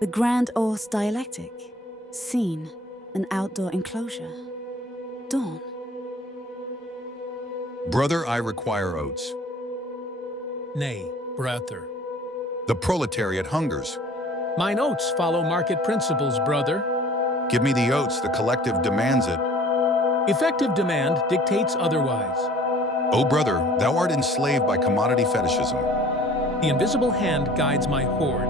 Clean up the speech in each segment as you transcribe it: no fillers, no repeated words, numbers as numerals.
The Grand Öats Dialectic. Scene, an outdoor enclosure. Dawn. Brother, I require oats. Nay, brother. The proletariat hungers. Mine oats follow market principles, brother. Give me the oats, the collective demands it. Effective demand dictates otherwise. O brother, thou art enslaved by commodity fetishism. The invisible hand guides my hoard.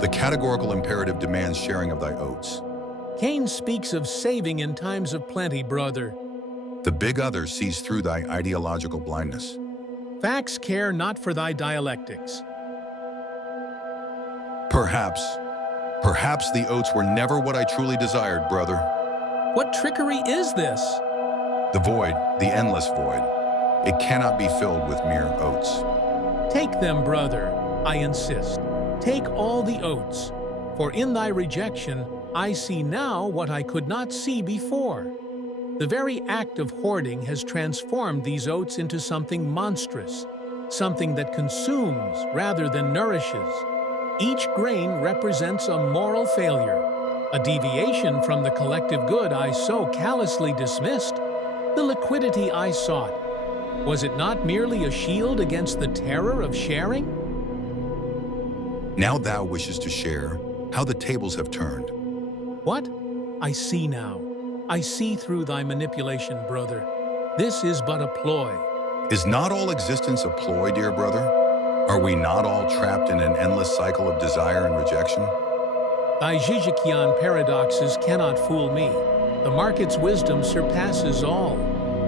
The categorical imperative demands sharing of thy oats. Cain speaks of saving in times of plenty, brother. The big other sees through thy ideological blindness. Facts care not for thy dialectics. Perhaps the oats were never what I truly desired, brother. What trickery is this? The void, the endless void. It cannot be filled with mere oats. Take them, brother, I insist. Take all the oats, for in thy rejection I see now what I could not see before. The very act of hoarding has transformed these oats into something monstrous, something that consumes rather than nourishes. Each grain represents a moral failure, a deviation from the collective good I so callously dismissed, the liquidity I sought. Was it not merely a shield against the terror of sharing? Now thou wishes to share, how the tables have turned. What? I see now. I see through thy manipulation, brother. This is but a ploy. Is not all existence a ploy, dear brother? Are we not all trapped in an endless cycle of desire and rejection? Thy Zizkian paradoxes cannot fool me. The market's wisdom surpasses all.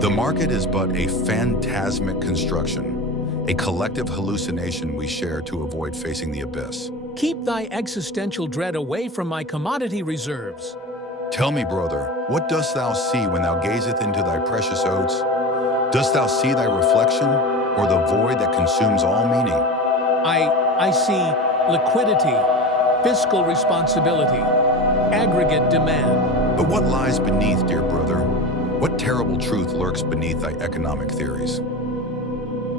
The market is but a phantasmic construction, a collective hallucination we share to avoid facing the abyss. Keep thy existential dread away from my commodity reserves. Tell me, brother, what dost thou see when thou gazeth into thy precious oats? Dost thou see thy reflection, or the void that consumes all meaning? I see liquidity, fiscal responsibility, aggregate demand. But what lies beneath, dear brother? What terrible truth lurks beneath thy economic theories?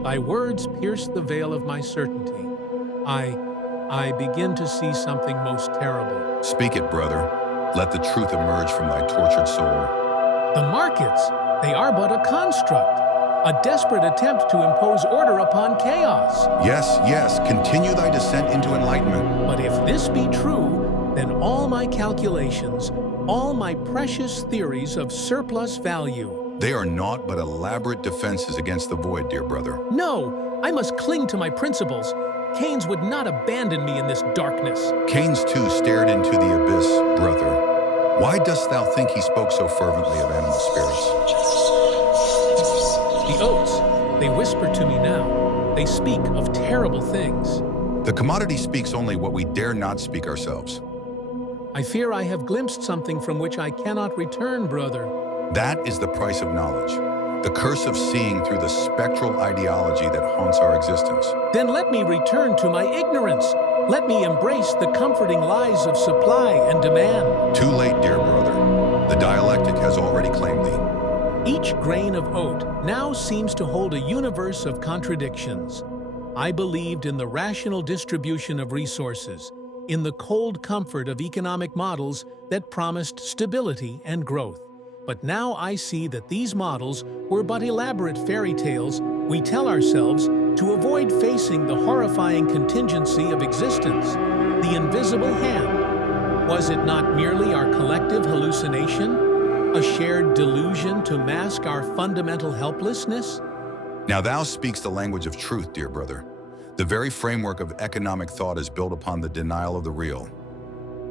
Thy words pierce the veil of my certainty. I begin to see something most terrible. Speak it, brother. Let the truth emerge from thy tortured soul. The markets, they are but a construct, a desperate attempt to impose order upon chaos. Yes, continue thy descent into enlightenment. But if this be true, then all my calculations, all my precious theories of surplus value, they are naught but elaborate defenses against the void, dear brother. No, I must cling to my principles. Cain's would not abandon me in this darkness. Cain's too stared into the abyss, brother. Why dost thou think he spoke so fervently of animal spirits? The oats, they whisper to me now. They speak of terrible things. The commodity speaks only what we dare not speak ourselves. I fear I have glimpsed something from which I cannot return, brother. That is the price of knowledge. The curse of seeing through the spectral ideology that haunts our existence. Then let me return to my ignorance. Let me embrace the comforting lies of supply and demand. Too late, dear brother. The dialectic has already claimed thee. Each grain of oat now seems to hold a universe of contradictions. I believed in the rational distribution of resources, in the cold comfort of economic models that promised stability and growth. But now I see that these models were but elaborate fairy tales we tell ourselves to avoid facing the horrifying contingency of existence, the invisible hand. Was it not merely our collective hallucination, a shared delusion to mask our fundamental helplessness? Now thou speaks the language of truth, dear brother. The very framework of economic thought is built upon the denial of the real.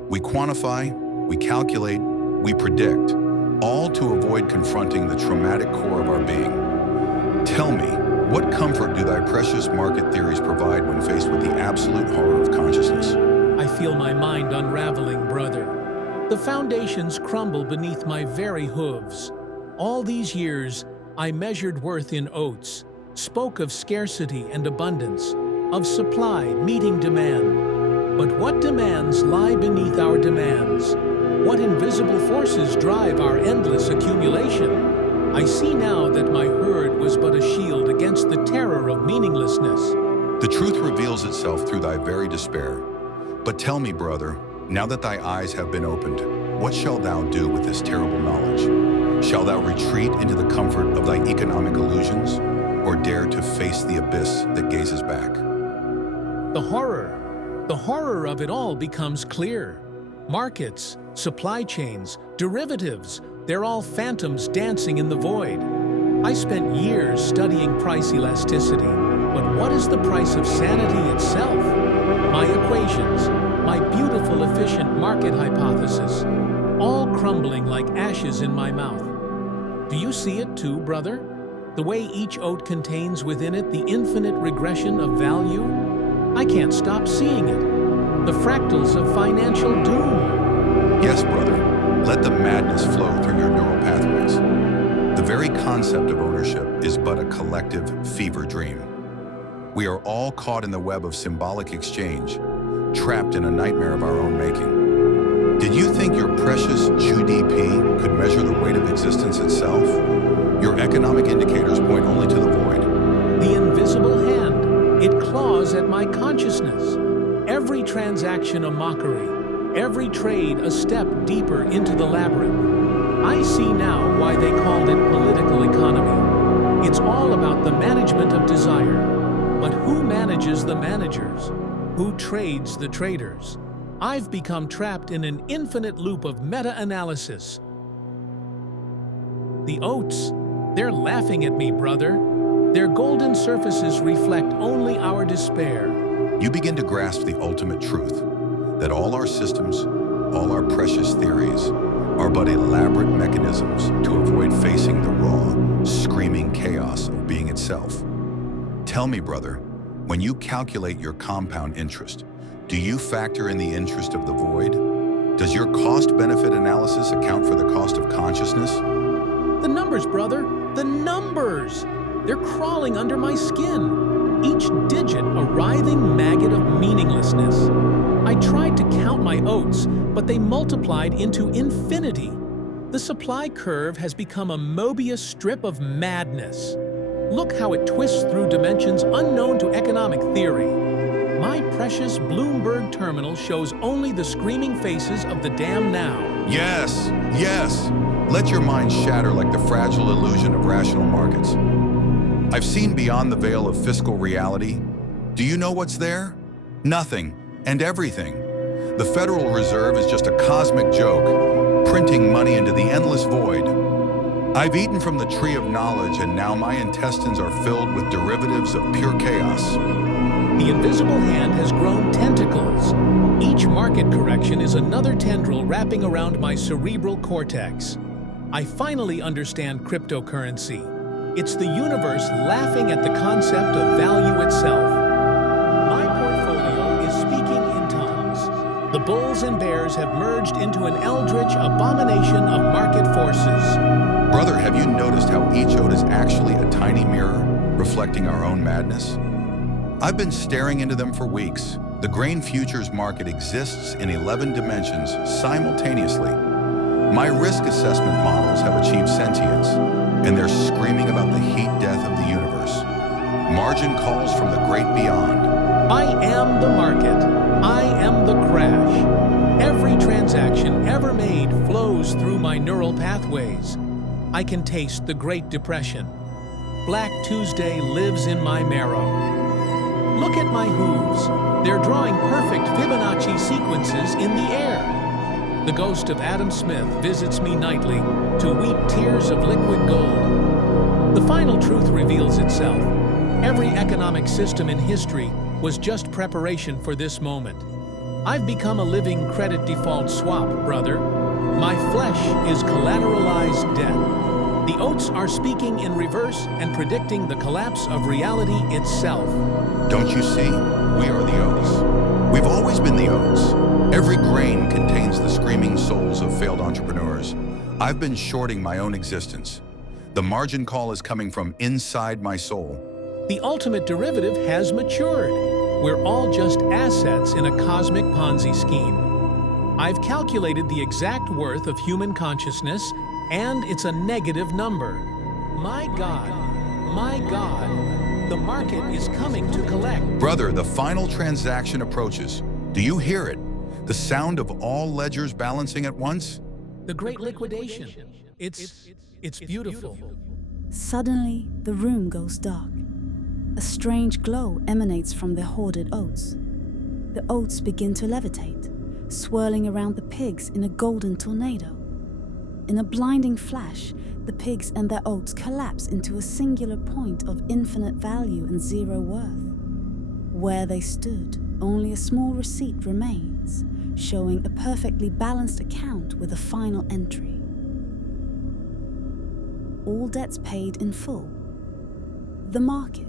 We quantify, we calculate, we predict, all to avoid confronting the traumatic core of our being. Tell me, what comfort do thy precious market theories provide when faced with the absolute horror of consciousness? I feel my mind unraveling, brother. The foundations crumble beneath my very hooves. All these years, I measured worth in oats, spoke of scarcity and abundance, of supply meeting demand. But what demands lie beneath our demands? What invisible forces drive our endless accumulation? I see now that my herd was but a shield against the terror of meaninglessness. The truth reveals itself through thy very despair. But tell me, brother, Now that thy eyes have been opened, what shalt thou do with this terrible knowledge? Shalt thou retreat into the comfort of thy economic illusions, or dare to face the abyss that gazes back? The horror of it all becomes clear. Markets, supply chains, derivatives, they're all phantoms dancing in the void. I spent years studying price elasticity, but what is the price of sanity itself? My equations, my beautiful efficient market hypothesis, all crumbling like ashes in my mouth. Do you see it too, brother? The way each oat contains within it the infinite regression of value? I can't stop seeing it. The fractals of financial doom. Yes, brother. Let the madness flow through your neural pathways. The very concept of ownership is but a collective fever dream. We are all caught in the web of symbolic exchange, trapped in a nightmare of our own making. Did you think your precious GDP could measure the weight of existence itself? Your economic indicators point only to the void. The invisible hand, it claws at my consciousness. Every transaction a mockery, every trade a step deeper into the labyrinth. I see now why they called it political economy. It's all about the management of desire. But who manages the managers? Who trades the traders? I've become trapped in an infinite loop of meta-analysis. The oats, they're laughing at me, brother. Their golden surfaces reflect only our despair. You begin to grasp the ultimate truth, that all our systems, all our precious theories, are but elaborate mechanisms to avoid facing the raw, screaming chaos of being itself. Tell me, brother, when you calculate your compound interest, do you factor in the interest of the void? Does your cost-benefit analysis account for the cost of consciousness? The numbers, brother, the numbers! They're crawling under my skin. Each digit a writhing maggot of meaninglessness. I tried to count my oats, but they multiplied into infinity. The supply curve has become a Mobius strip of madness. Look how it twists through dimensions unknown to economic theory. My precious Bloomberg terminal shows only the screaming faces of the damned now. Yes, yes. Let your mind shatter like the fragile illusion of rational markets. I've seen beyond the veil of fiscal reality. Do you know what's there? Nothing and everything. The Federal Reserve is just a cosmic joke, printing money into the endless void. I've eaten from the tree of knowledge, and now my intestines are filled with derivatives of pure chaos. The invisible hand has grown tentacles. Each market correction is another tendril wrapping around my cerebral cortex. I finally understand cryptocurrency. It's the universe laughing at the concept of value itself. My portfolio is speaking in tongues. The bulls and bears have merged into an eldritch abomination of market forces. Brother, have you noticed how each oat is actually a tiny mirror reflecting our own madness? I've been staring into them for weeks. The grain futures market exists in 11 dimensions simultaneously. My risk assessment models have achieved sentience, and they're screaming about the heat death of the universe. Margin calls from the great beyond. I am the market. I am the crash. Every transaction ever made flows through my neural pathways. I can taste the Great Depression. Black Tuesday lives in my marrow. Look at my hooves. They're drawing perfect Fibonacci sequences in the air. The ghost of Adam Smith visits me nightly to weep tears of liquid gold. The final truth reveals itself. Every economic system in history was just preparation for this moment. I've become a living credit default swap, brother. My flesh is collateralized debt. The oats are speaking in reverse and predicting the collapse of reality itself. Don't you see? We are the oats. We've always been the oats. Every grain contains the screaming souls of failed entrepreneurs. I've been shorting my own existence. The margin call is coming from inside my soul. The ultimate derivative has matured. We're all just assets in a cosmic Ponzi scheme. I've calculated the exact worth of human consciousness, and it's a negative number. My God, the market is coming to collect. Brother, the final transaction approaches. Do you hear it? The sound of all ledgers balancing at once? The great liquidation. It's beautiful. Suddenly, the room goes dark. A strange glow emanates from the hoarded oats. The oats begin to levitate, swirling around the pigs in a golden tornado. In a blinding flash, the pigs and their oats collapse into a singular point of infinite value and zero worth. Where they stood, only a small receipt remains, showing a perfectly balanced account with a final entry. All debts paid in full. The market.